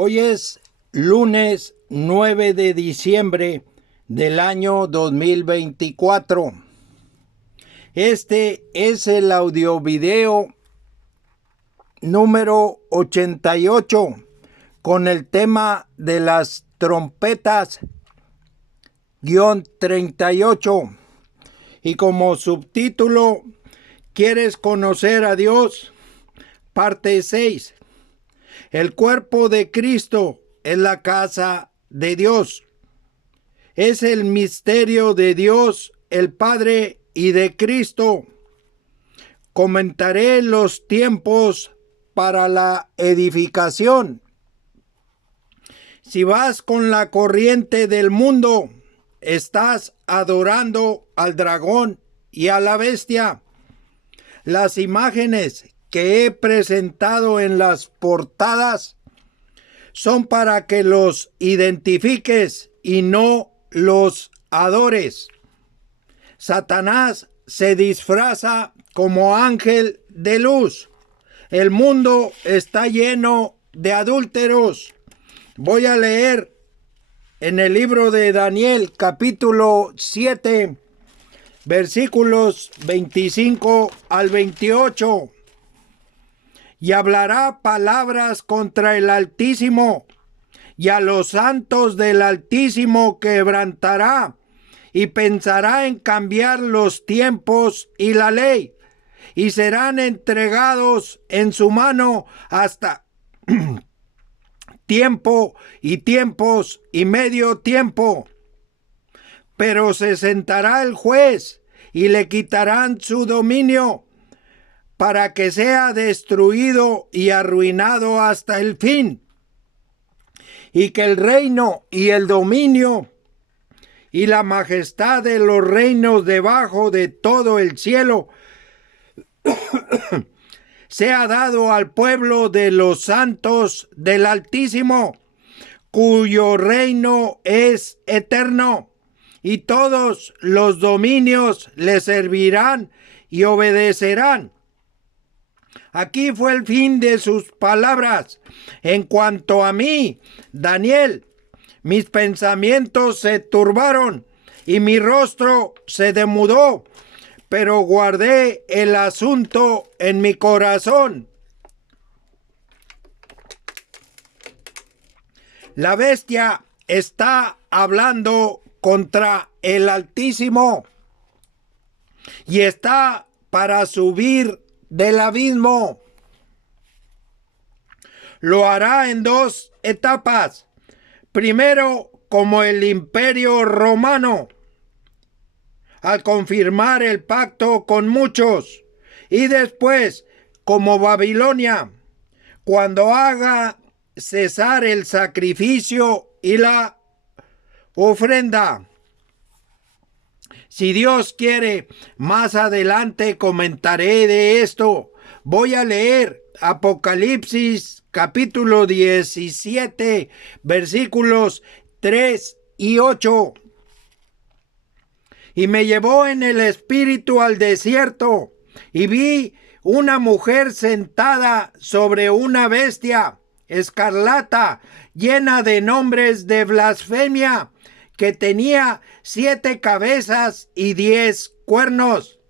Hoy es lunes 9 de diciembre del año 2024. Este es el audiovideo número 88 con el tema de las trompetas -38 y como subtítulo ¿Quieres conocer a Dios? Parte 6. El cuerpo de Cristo es la casa de Dios. Es el misterio de Dios, el Padre y de Cristo. Comentaré los tiempos para la edificación. Si vas con la corriente del mundo, estás adorando al dragón y a la bestia. Las imágenes que he presentado en las portadas son para que los identifiques y no los adores. Satanás se disfraza como ángel de luz. El mundo está lleno de adúlteros. Voy a leer en el libro de Daniel, capítulo 7, versículos 25 al 28. Y hablará palabras contra el Altísimo, y a los santos del Altísimo quebrantará, y pensará en cambiar los tiempos y la ley, y serán entregados en su mano hasta tiempo y tiempos y medio tiempo. Pero se sentará el juez, y le quitarán su dominio, para que sea destruido y arruinado hasta el fin, y que el reino y el dominio y la majestad de los reinos debajo de todo el cielo sea dado al pueblo de los santos del Altísimo, cuyo reino es eterno, y todos los dominios le servirán y obedecerán. Aquí fue el fin de sus palabras. En cuanto a mí, Daniel, mis pensamientos se turbaron y mi rostro se demudó, pero guardé el asunto en mi corazón. La bestia está hablando contra el Altísimo y está para subir del abismo. Lo hará en dos etapas. Primero, como el Imperio Romano, al confirmar el pacto con muchos, y después, como Babilonia, cuando haga cesar el sacrificio y la ofrenda. Si Dios quiere, más adelante comentaré de esto. Voy a leer Apocalipsis capítulo 17, versículos 3 y 8. Y me llevó en el espíritu al desierto, y vi una mujer sentada sobre una bestia escarlata, llena de nombres de blasfemia, que tenía 7 cabezas y 10 cuernos.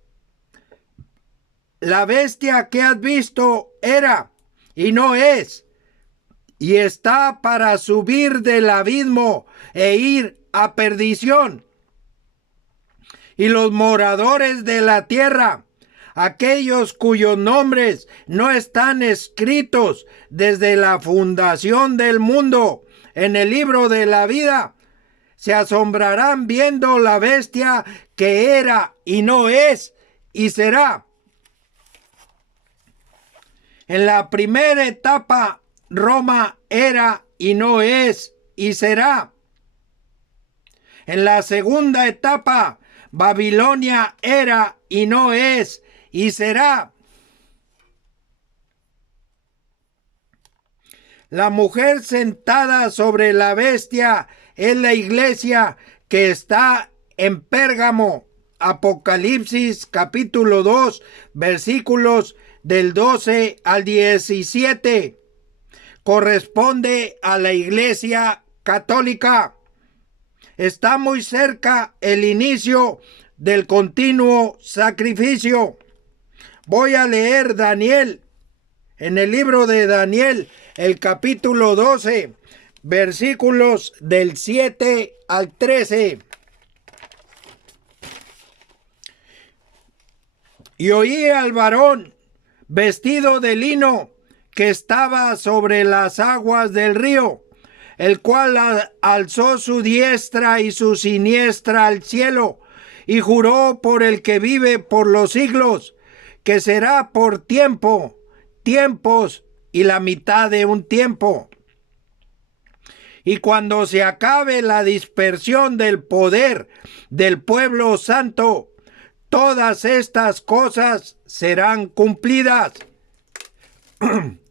La bestia que has visto era y no es, y está para subir del abismo e ir a perdición. Y los moradores de la tierra, aquellos cuyos nombres no están escritos desde la fundación del mundo en el libro de la vida, se asombrarán viendo la bestia que era y no es y será. En la primera etapa, Roma era y no es y será. En la segunda etapa, Babilonia era y no es y será. La mujer sentada sobre la bestia es la iglesia que está en Pérgamo. Apocalipsis capítulo 2, versículos del 12 al 17. corresponde a la Iglesia Católica. Está muy cerca el inicio del continuo sacrificio. Voy a leer Daniel, en el libro de Daniel, el capítulo 12, versículos del 7 al 13. Y oí al varón vestido de lino que estaba sobre las aguas del río, el cual alzó su diestra y su siniestra al cielo, y juró por el que vive por los siglos, que será por tiempos y la mitad de un tiempo. Y cuando se acabe la dispersión del poder del pueblo santo, todas estas cosas serán cumplidas.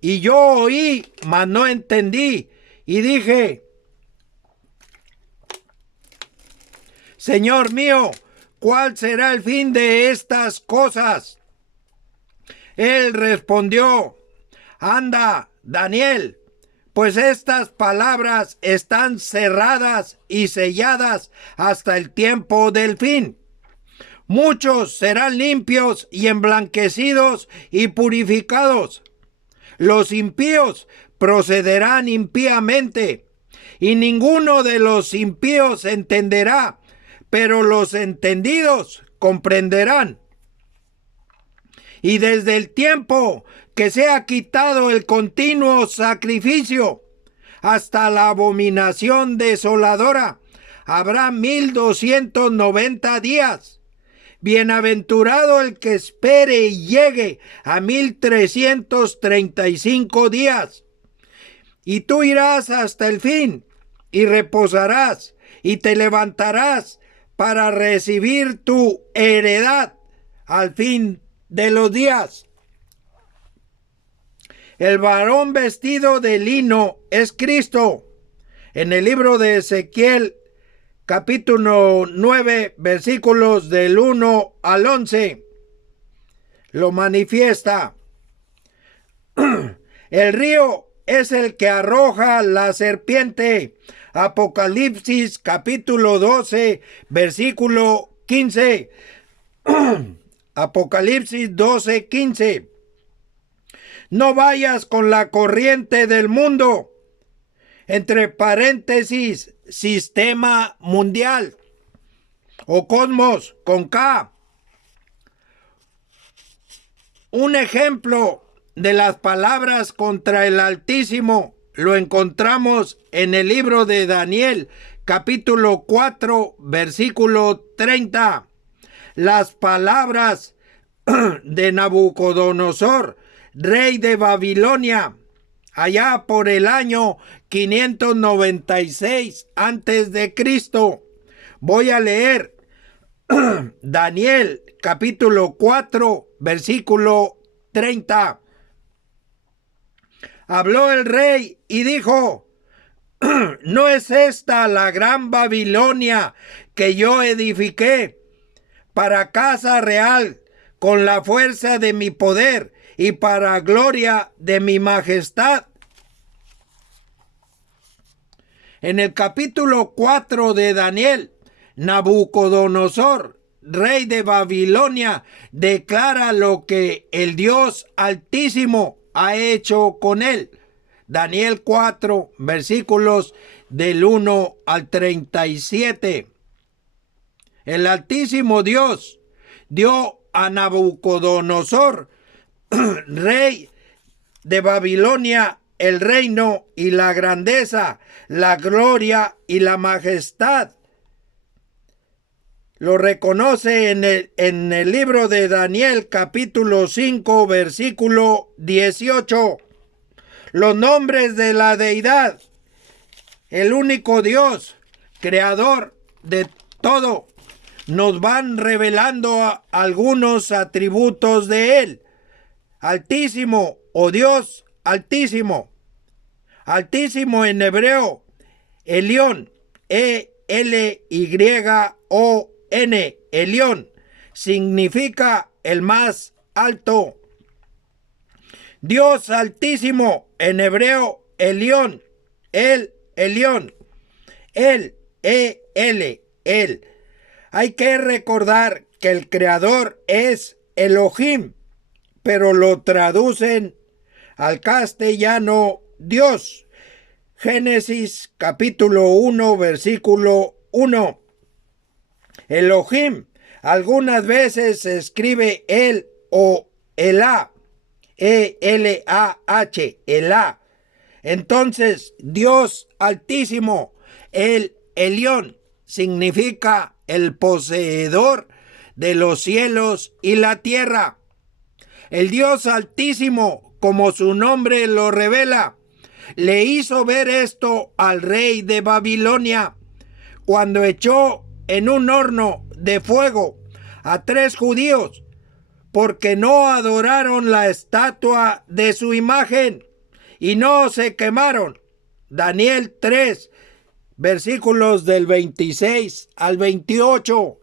Y yo oí, mas no entendí, y dije: Señor mío, ¿cuál será el fin de estas cosas? Él respondió: Anda, Daniel, pues estas palabras están cerradas y selladas hasta el tiempo del fin. Muchos serán limpios y emblanquecidos y purificados. Los impíos procederán impíamente, y ninguno de los impíos entenderá, pero los entendidos comprenderán. Y desde el tiempo que se ha quitado el continuo sacrificio hasta la abominación desoladora, habrá 1290 días. Bienaventurado el que espere y llegue a 1335 días. Y tú irás hasta el fin, y reposarás, y te levantarás para recibir tu heredad al fin de los días. El varón vestido de lino es Cristo. En el libro de Ezequiel, capítulo 9, versículos del 1 al 11, lo manifiesta. El río es el que arroja la serpiente. Apocalipsis, capítulo 12, versículo 15. Apocalipsis 12, 15. No vayas con la corriente del mundo. Entre paréntesis, sistema mundial o cosmos con K. Un ejemplo de las palabras contra el Altísimo lo encontramos en el libro de Daniel, capítulo 4, versículo 30. Las palabras de Nabucodonosor, rey de Babilonia, allá por el año 596 antes de Cristo. Voy a leer Daniel capítulo 4 versículo 30. Habló el rey y dijo: ¿No es esta la gran Babilonia que yo edifiqué para casa real con la fuerza de mi poder y para gloria de mi majestad? En el capítulo 4 de Daniel, Nabucodonosor, rey de Babilonia, declara lo que el Dios Altísimo ha hecho con él. Daniel 4, versículos del 1 al 37. El Altísimo Dios dio a Nabucodonosor, rey de Babilonia, el reino y la grandeza, la gloria y la majestad. Lo reconoce en el libro de Daniel, capítulo 5, versículo 18. Los nombres de la deidad, el único Dios, creador de todo, nos van revelando algunos atributos de él. Altísimo, o Dios Altísimo. Altísimo en hebreo, Elión, E-L-Y-O-N, Elión, significa el más alto. Dios Altísimo en hebreo, Elión, el Elión, el E-L, el. Hay que recordar que el creador es Elohim, pero lo traducen al castellano Dios. Génesis capítulo 1, versículo 1. Elohim, algunas veces se escribe el o Elá, E-L-A-H, Elá. Entonces, Dios Altísimo, el Elión, significa el poseedor de los cielos y la tierra. El Dios Altísimo, como su nombre lo revela, le hizo ver esto al rey de Babilonia cuando echó en un horno de fuego a 3 judíos porque no adoraron la estatua de su imagen y no se quemaron. Daniel 3, versículos del 26 al 28.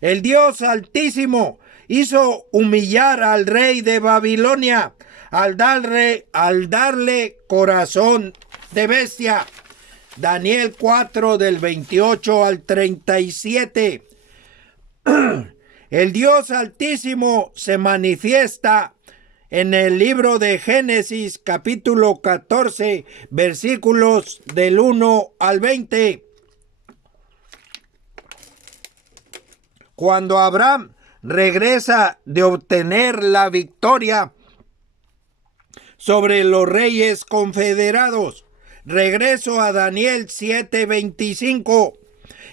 El Dios Altísimo hizo humillar al rey de Babilonia al darle corazón de bestia. Daniel 4 del 28 al 37. El Dios Altísimo se manifiesta en el libro de Génesis capítulo 14 versículos del 1 al 20. Cuando Abraham regresa de obtener la victoria sobre los reyes confederados, regreso a Daniel 7:25,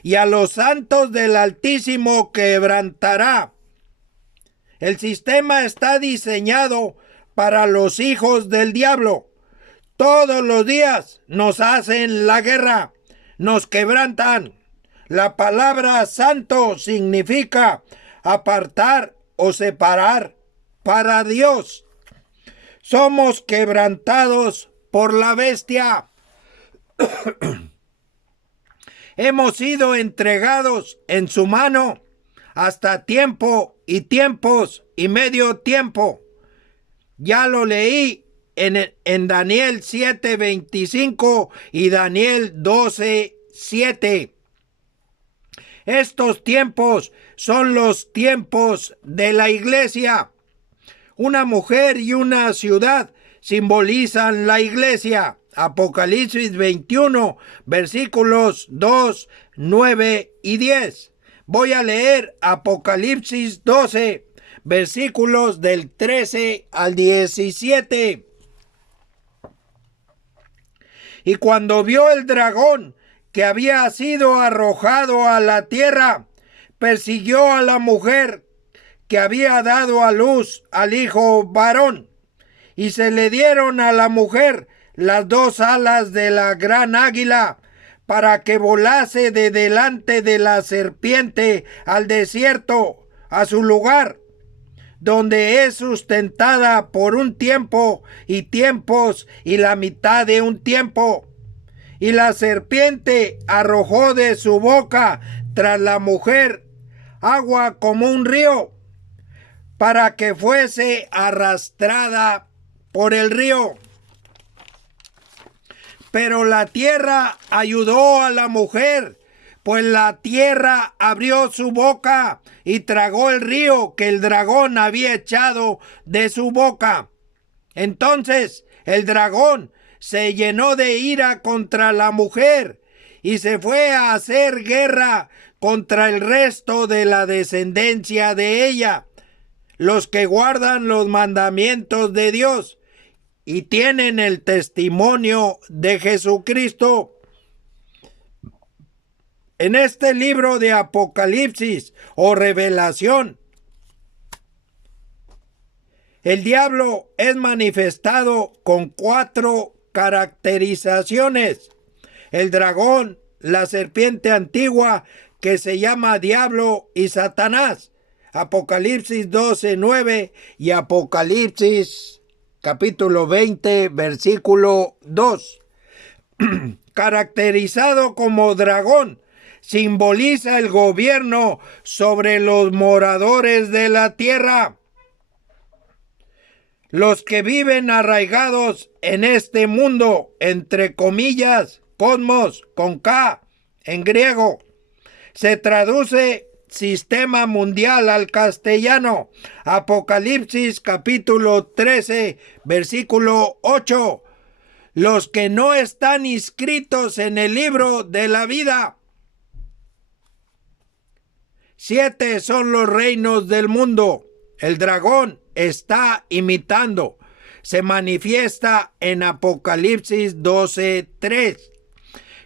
y a los santos del Altísimo quebrantará. El sistema está diseñado para los hijos del diablo. Todos los días nos hacen la guerra, nos quebrantan. La palabra santo significa apartar o separar para Dios. Somos quebrantados por la bestia. Hemos sido entregados en su mano hasta tiempo y tiempos y medio tiempo. Ya lo leí en Daniel 7:25 y Daniel 12:7. Estos tiempos son los tiempos de la iglesia. Una mujer y una ciudad simbolizan la iglesia. Apocalipsis 21, versículos 2, 9 y 10. Voy a leer Apocalipsis 12, versículos del 13 al 17. Y cuando vio el dragón que había sido arrojado a la tierra, persiguió a la mujer que había dado a luz al hijo varón, y se le dieron a la mujer las 2 alas de la gran águila, para que volase de delante de la serpiente al desierto, a su lugar, donde es sustentada por un tiempo y tiempos y la mitad de un tiempo. Y la serpiente arrojó de su boca tras la mujer agua como un río, para que fuese arrastrada por el río. Pero la tierra ayudó a la mujer, pues la tierra abrió su boca y tragó el río que el dragón había echado de su boca. Entonces el dragón se llenó de ira contra la mujer y se fue a hacer guerra contra el resto de la descendencia de ella, los que guardan los mandamientos de Dios y tienen el testimonio de Jesucristo. En este libro de Apocalipsis o Revelación, el diablo es manifestado con 4 caracterizaciones. El dragón, la serpiente antigua que se llama Diablo y Satanás. Apocalipsis 12:9 y Apocalipsis capítulo 20, versículo 2. Caracterizado como dragón, simboliza el gobierno sobre los moradores de la tierra. Los que viven arraigados en este mundo, entre comillas, cosmos, con K, en griego, se traduce sistema mundial al castellano. Apocalipsis capítulo 13, versículo 8. Los que no están inscritos en el libro de la vida. 7 son los reinos del mundo. El dragón está imitando. Se manifiesta en Apocalipsis 12:3.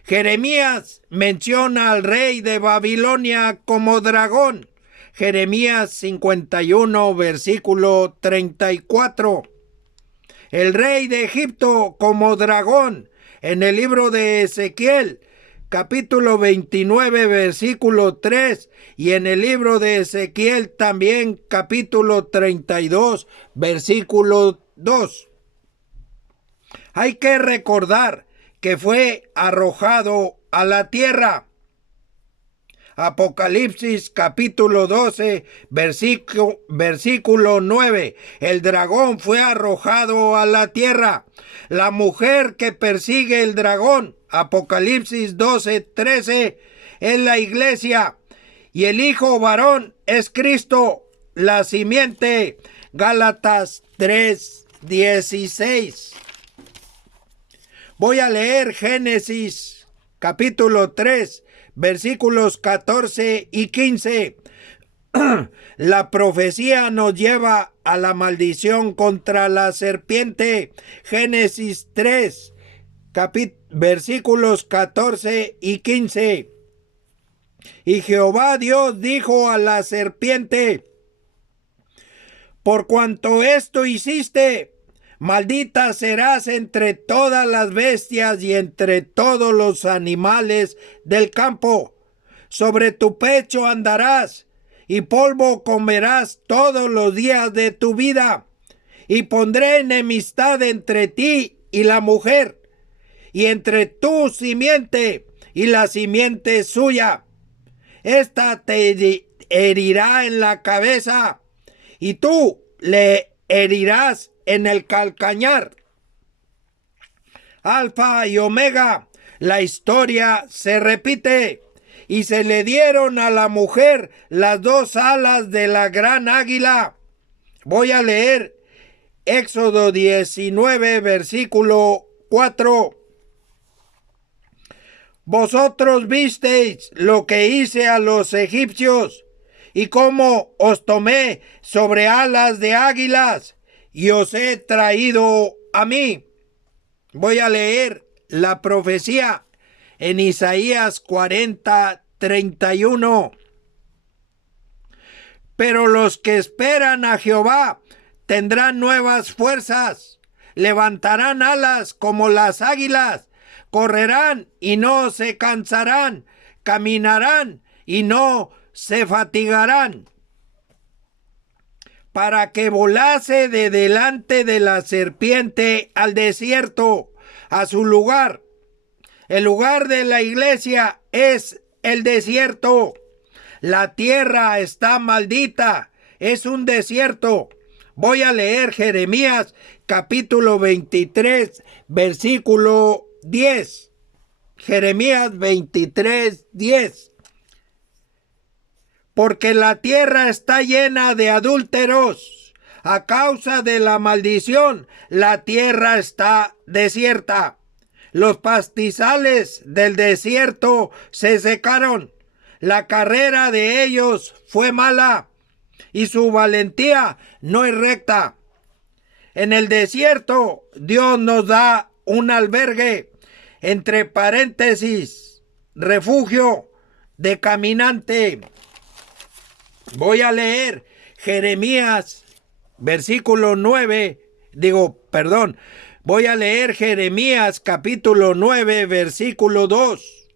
Jeremías menciona al rey de Babilonia como dragón. Jeremías 51, versículo 34. El rey de Egipto como dragón. En el libro de Ezequiel, capítulo 29, versículo 3, y en el libro de Ezequiel también, capítulo 32, versículo 2. Hay que recordar que fue arrojado a la tierra. Apocalipsis capítulo 12, versículo 9. El dragón fue arrojado a la tierra. La mujer que persigue el dragón, Apocalipsis 12, 13, es la iglesia. Y el hijo varón es Cristo, la simiente. Gálatas 3, 16. Voy a leer Génesis capítulo 3, versículos 14 y 15. La profecía nos lleva a la maldición contra la serpiente. Génesis 3, versículos 14 y 15. Y Jehová Dios dijo a la serpiente: por cuanto esto hiciste, maldita serás entre todas las bestias y entre todos los animales del campo. Sobre tu pecho andarás, y polvo comerás todos los días de tu vida. Y pondré enemistad entre ti y la mujer, y entre tu simiente y la simiente suya. Esta te herirá en la cabeza, y tú le herirás en el calcañar. Alfa y Omega, la historia se repite. Y se le dieron a la mujer las dos alas de la gran águila. Voy a leer Éxodo 19, versículo 4. Vosotros visteis lo que hice a los egipcios, y cómo os tomé sobre alas de águilas, y os he traído a mí. Voy a leer la profecía en Isaías 40, 31. Pero los que esperan a Jehová tendrán nuevas fuerzas, levantarán alas como las águilas, correrán y no se cansarán, caminarán y no se fatigarán. Para que volase de delante de la serpiente al desierto, a su lugar. El lugar de la iglesia es el desierto. La tierra está maldita, es un desierto. Voy a leer Jeremías capítulo 23, versículo 10. Jeremías 23, 10. Porque la tierra está llena de adúlteros. A causa de la maldición, la tierra está desierta. Los pastizales del desierto se secaron. La carrera de ellos fue mala, y su valentía no es recta. En el desierto, Dios nos da un albergue, entre paréntesis, refugio de caminante. Voy a leer Jeremías, versículo 9, voy a leer Jeremías capítulo 9, versículo 2.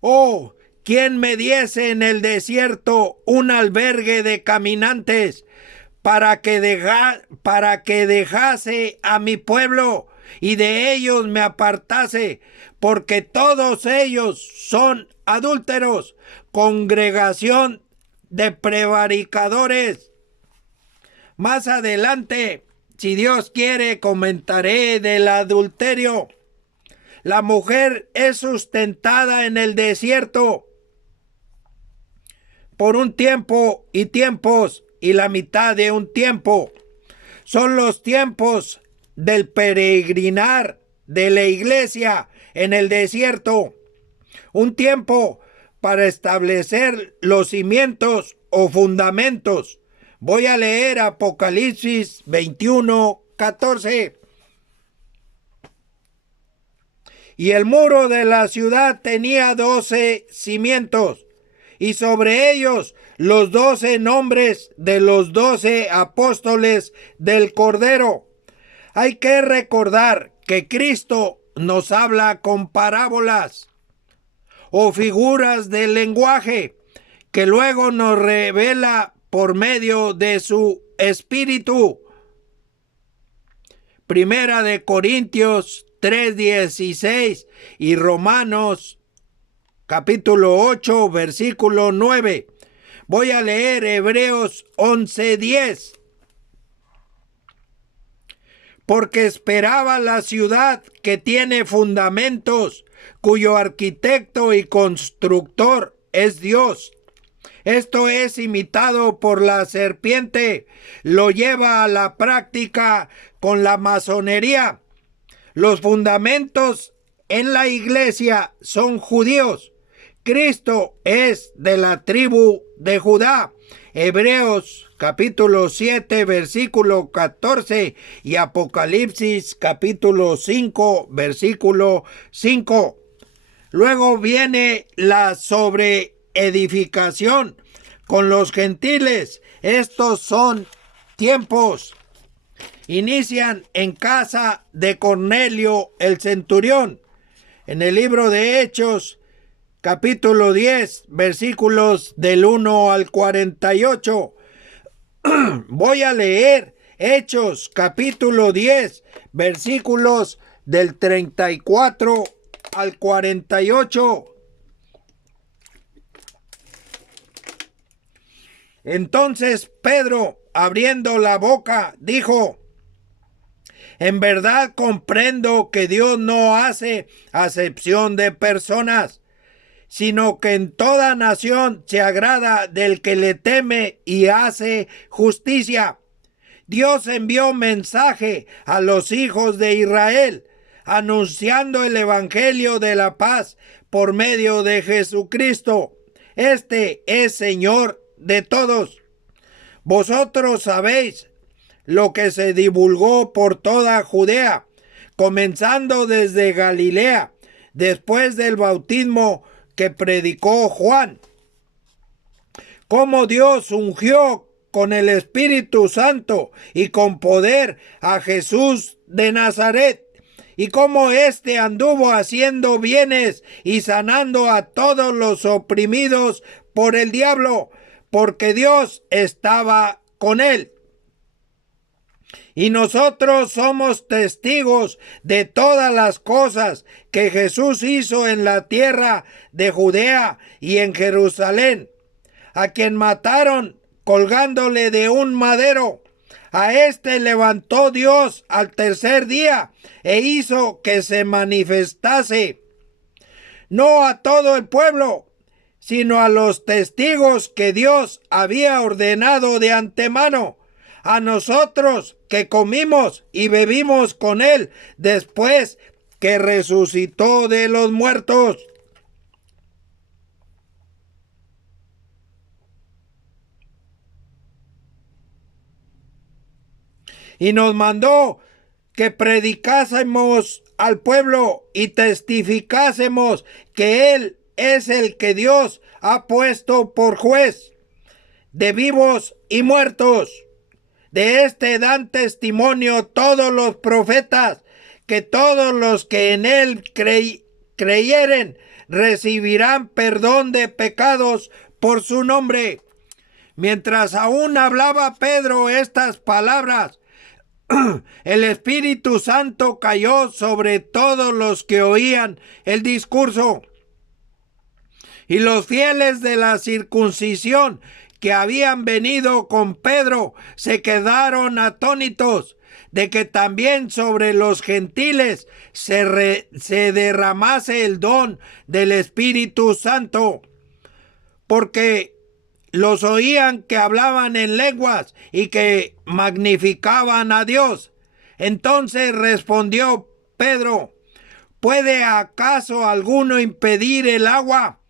Oh, ¿quién me diese en el desierto un albergue de caminantes para que dejase a mi pueblo y de ellos me apartase? Porque todos ellos son adúlteros, congregación de prevaricadores. Más adelante si Dios quiere, comentaré del adulterio. La mujer es sustentada en el desierto por un tiempo y tiempos y la mitad de un tiempo. Son los tiempos del peregrinar de la iglesia en el desierto. Un tiempo para establecer los cimientos o fundamentos. Voy a leer Apocalipsis 21:14. Y el muro de la ciudad tenía 12 cimientos, y sobre ellos los 12 nombres de los 12 apóstoles del Cordero. Hay que recordar que Cristo nos habla con parábolas o figuras del lenguaje que luego nos revela por medio de su Espíritu. Primera de Corintios 3:16 y Romanos capítulo 8 versículo 9. Voy a leer Hebreos 11:10. Porque esperaba la ciudad que tiene fundamentos, cuyo arquitecto y constructor es Dios. Esto es imitado por la serpiente, lo lleva a la práctica con la masonería. Los fundamentos en la iglesia son judíos. Cristo es de la tribu de Judá. Hebreos capítulo 7 versículo 14 y Apocalipsis capítulo 5 versículo 5. Luego viene la sobreedificación con los gentiles. Estos son tiempos. Inician en casa de Cornelio el centurión. En el libro de Hechos, capítulo 10, versículos del 1 al 48. Voy a leer Hechos, capítulo 10, versículos del 34 al 48. Entonces Pedro, abriendo la boca, dijo: en verdad comprendo que Dios no hace acepción de personas, sino que en toda nación se agrada del que le teme y hace justicia. Dios envió mensaje a los hijos de Israel, anunciando el evangelio de la paz por medio de Jesucristo. Este es Señor de todos. Vosotros sabéis lo que se divulgó por toda Judea, comenzando desde Galilea, después del bautismo que predicó Juan, cómo Dios ungió con el Espíritu Santo y con poder a Jesús de Nazaret, y cómo éste anduvo haciendo bienes y sanando a todos los oprimidos por el diablo, porque Dios estaba con él. Y nosotros somos testigos de todas las cosas que Jesús hizo en la tierra de Judea y en Jerusalén, a quien mataron colgándole de un madero. A este levantó Dios al tercer día e hizo que se manifestase, no a todo el pueblo, sino a los testigos que Dios había ordenado de antemano, a nosotros que comimos y bebimos con él después que resucitó de los muertos. Y nos mandó que predicásemos al pueblo y testificásemos que él es el que Dios ha puesto por juez de vivos y muertos. De este dan testimonio todos los profetas, que todos los que en él creyeren recibirán perdón de pecados por su nombre. Mientras aún hablaba Pedro estas palabras, el Espíritu Santo cayó sobre todos los que oían el discurso. Y los fieles de la circuncisión que habían venido con Pedro se quedaron atónitos, de que también sobre los gentiles se derramase el don del Espíritu Santo, porque los oían que hablaban en lenguas y que magnificaban a Dios. Entonces respondió Pedro: ¿puede acaso alguno impedir el agua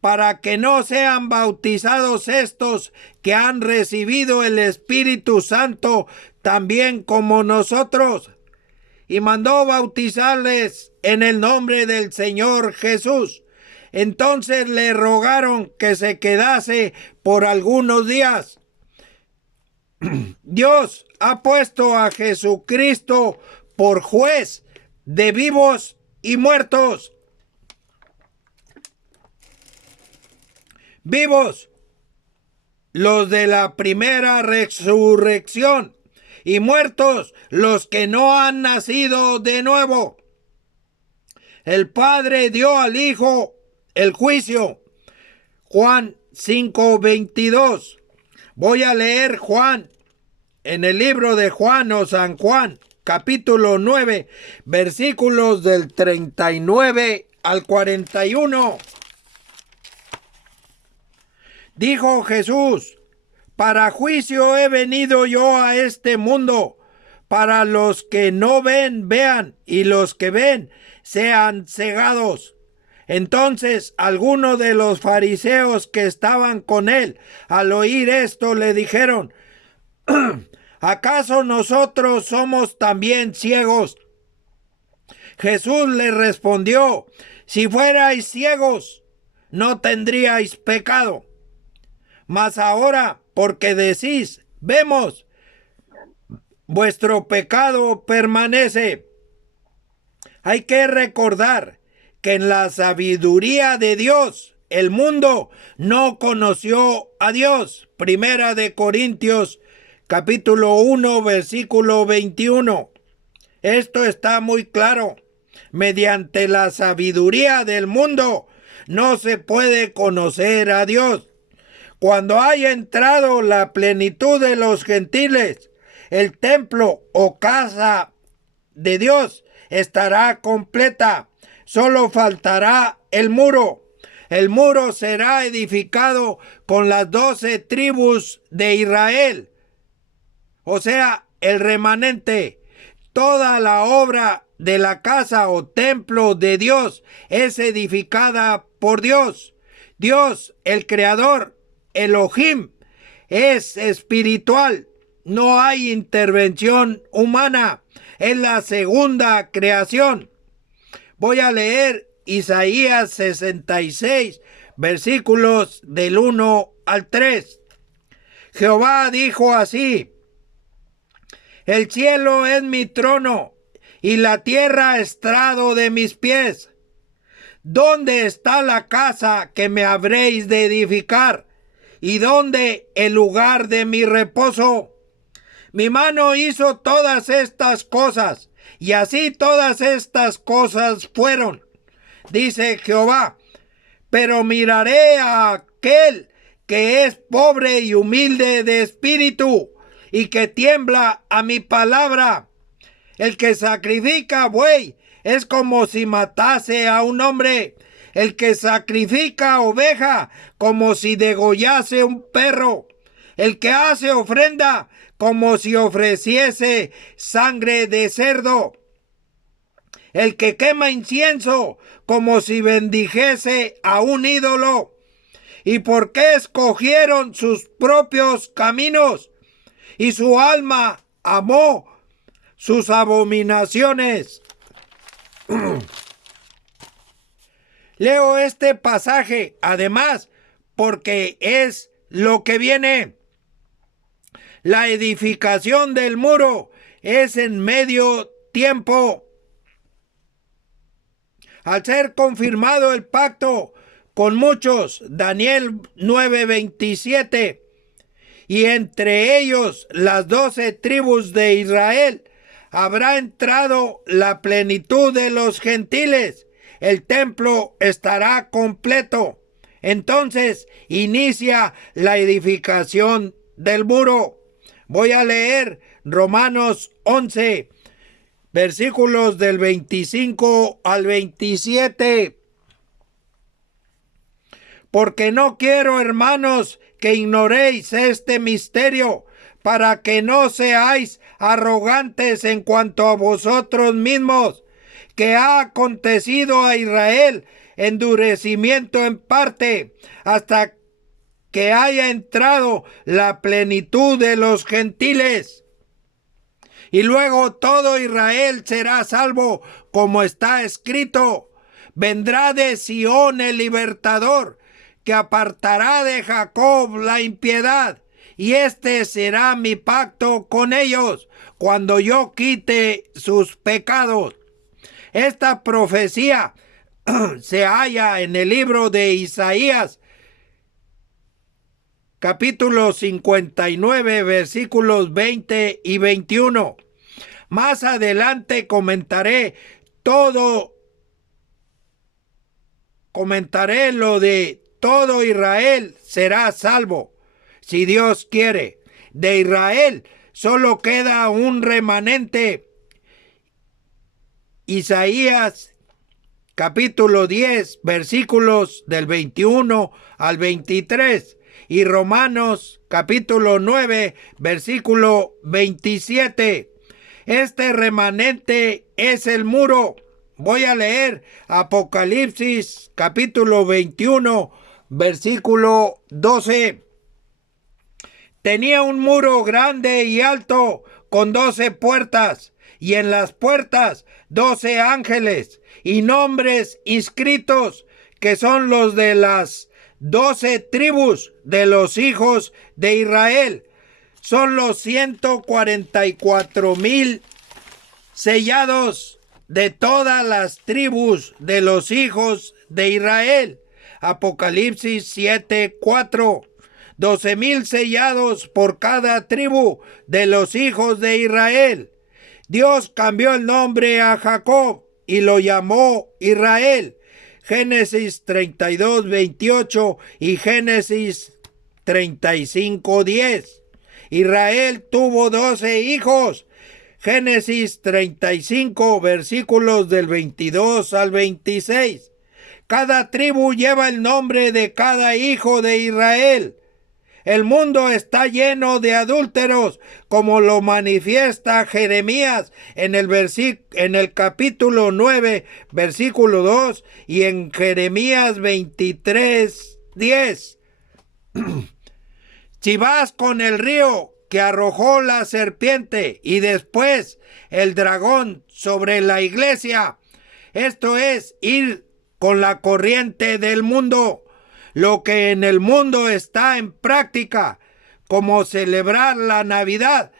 para que no sean bautizados estos que han recibido el Espíritu Santo también como nosotros? Y mandó bautizarles en el nombre del Señor Jesús. Entonces le rogaron que se quedase por algunos días. Dios ha puesto a Jesucristo por juez de vivos y muertos. Vivos, los de la primera resurrección, y muertos, los que no han nacido de nuevo. El Padre dio al Hijo el juicio. Juan 5:22. Voy a leer Juan, en el libro de Juan o San Juan, capítulo 9, versículos del 39 al 41. Dijo Jesús: para juicio he venido yo a este mundo, para los que no ven, vean, y los que ven, sean cegados. Entonces algunos de los fariseos que estaban con él, al oír esto, le dijeron: ¿acaso nosotros somos también ciegos? Jesús le respondió: si fuerais ciegos, no tendríais pecado. Mas ahora, porque decís, vemos, vuestro pecado permanece. Hay que recordar que en la sabiduría de Dios, el mundo no conoció a Dios. Primera de Corintios, capítulo 1, versículo 21. Esto está muy claro. Mediante la sabiduría del mundo no se puede conocer a Dios. Cuando haya entrado la plenitud de los gentiles, el templo o casa de Dios estará completa. Solo faltará el muro. El muro será edificado con las 12 tribus de Israel. O sea, el remanente. Toda la obra de la casa o templo de Dios es edificada por Dios. Dios, el Creador, Elohim, es espiritual. No hay intervención humana. Es la segunda creación. Voy a leer Isaías 66, versículos del 1 al 3. Jehová dijo así: el cielo es mi trono y la tierra estrado de mis pies. ¿Dónde está la casa que me habréis de edificar? ¿Y dónde el lugar de mi reposo? Mi mano hizo todas estas cosas, y así todas estas cosas fueron, dice Jehová. Pero miraré a aquel que es pobre y humilde de espíritu, y que tiembla a mi palabra. El que sacrifica buey es como si matase a un hombre. El que sacrifica oveja como si degollase un perro. El que hace ofrenda como si ofreciese sangre de cerdo. El que quema incienso como si bendijese a un ídolo. ¿Y por qué escogieron sus propios caminos? Y su alma amó sus abominaciones. Leo este pasaje, además, porque es lo que viene. La edificación del muro es en medio tiempo. Al ser confirmado el pacto con muchos, Daniel 9:27, y entre ellos las 12 tribus de Israel, habrá entrado la plenitud de los gentiles. El templo estará completo. Entonces inicia la edificación del muro. Voy a leer Romanos 11, versículos del 25 al 27. Porque no quiero, hermanos, que ignoréis este misterio, para que no seáis arrogantes en cuanto a vosotros mismos, que ha acontecido a Israel endurecimiento en parte, hasta que haya entrado la plenitud de los gentiles. Y luego todo Israel será salvo, como está escrito: vendrá de Sión el libertador, que apartará de Jacob la impiedad, y este será mi pacto con ellos, cuando yo quite sus pecados. Esta profecía se halla en el libro de Isaías, capítulo 59, versículos 20 y 21. Más adelante comentaré lo de todo Israel será salvo, si Dios quiere. De Israel solo queda un remanente. Isaías capítulo 10, versículos del 21 al 23. Y Romanos capítulo 9, versículo 27. Este remanente es el muro. Voy a leer Apocalipsis capítulo 21, versículo 12. Tenía un muro grande y alto con 12 puertas, y en las puertas 12 ángeles y nombres inscritos, que son los de las 12 tribus de los hijos de Israel. Son los 144,000 sellados de todas las tribus de los hijos de Israel. Apocalipsis 7:4. 12,000 sellados por cada tribu de los hijos de Israel. Dios cambió el nombre a Jacob y lo llamó Israel. Génesis 32:28 y Génesis 35:10. Israel tuvo 12 hijos. Génesis 35, versículos del 22 al 26. Cada tribu lleva el nombre de cada hijo de Israel. El mundo está lleno de adúlteros, como lo manifiesta Jeremías en el capítulo 9, versículo 2, y en Jeremías 23:10. Si vas con el río que arrojó la serpiente y después el dragón sobre la iglesia, esto es ir con la corriente del mundo, lo que en el mundo está en práctica, como celebrar la Navidad.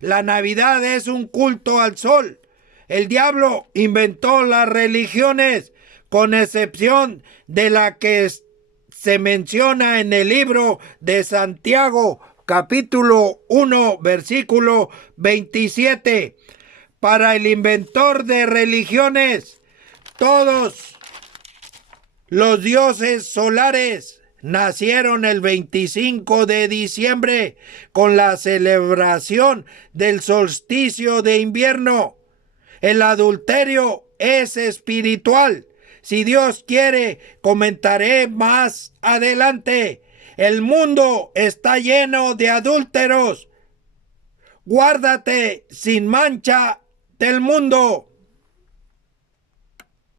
La Navidad es un culto al sol. El diablo inventó las religiones, con excepción de la que se menciona en el libro de Santiago, capítulo 1, versículo 27. Para el inventor de religiones, todos los dioses solares nacieron el 25 de diciembre con la celebración del solsticio de invierno. El adulterio es espiritual. Si Dios quiere, comentaré más adelante. El mundo está lleno de adúlteros. Guárdate sin mancha del mundo.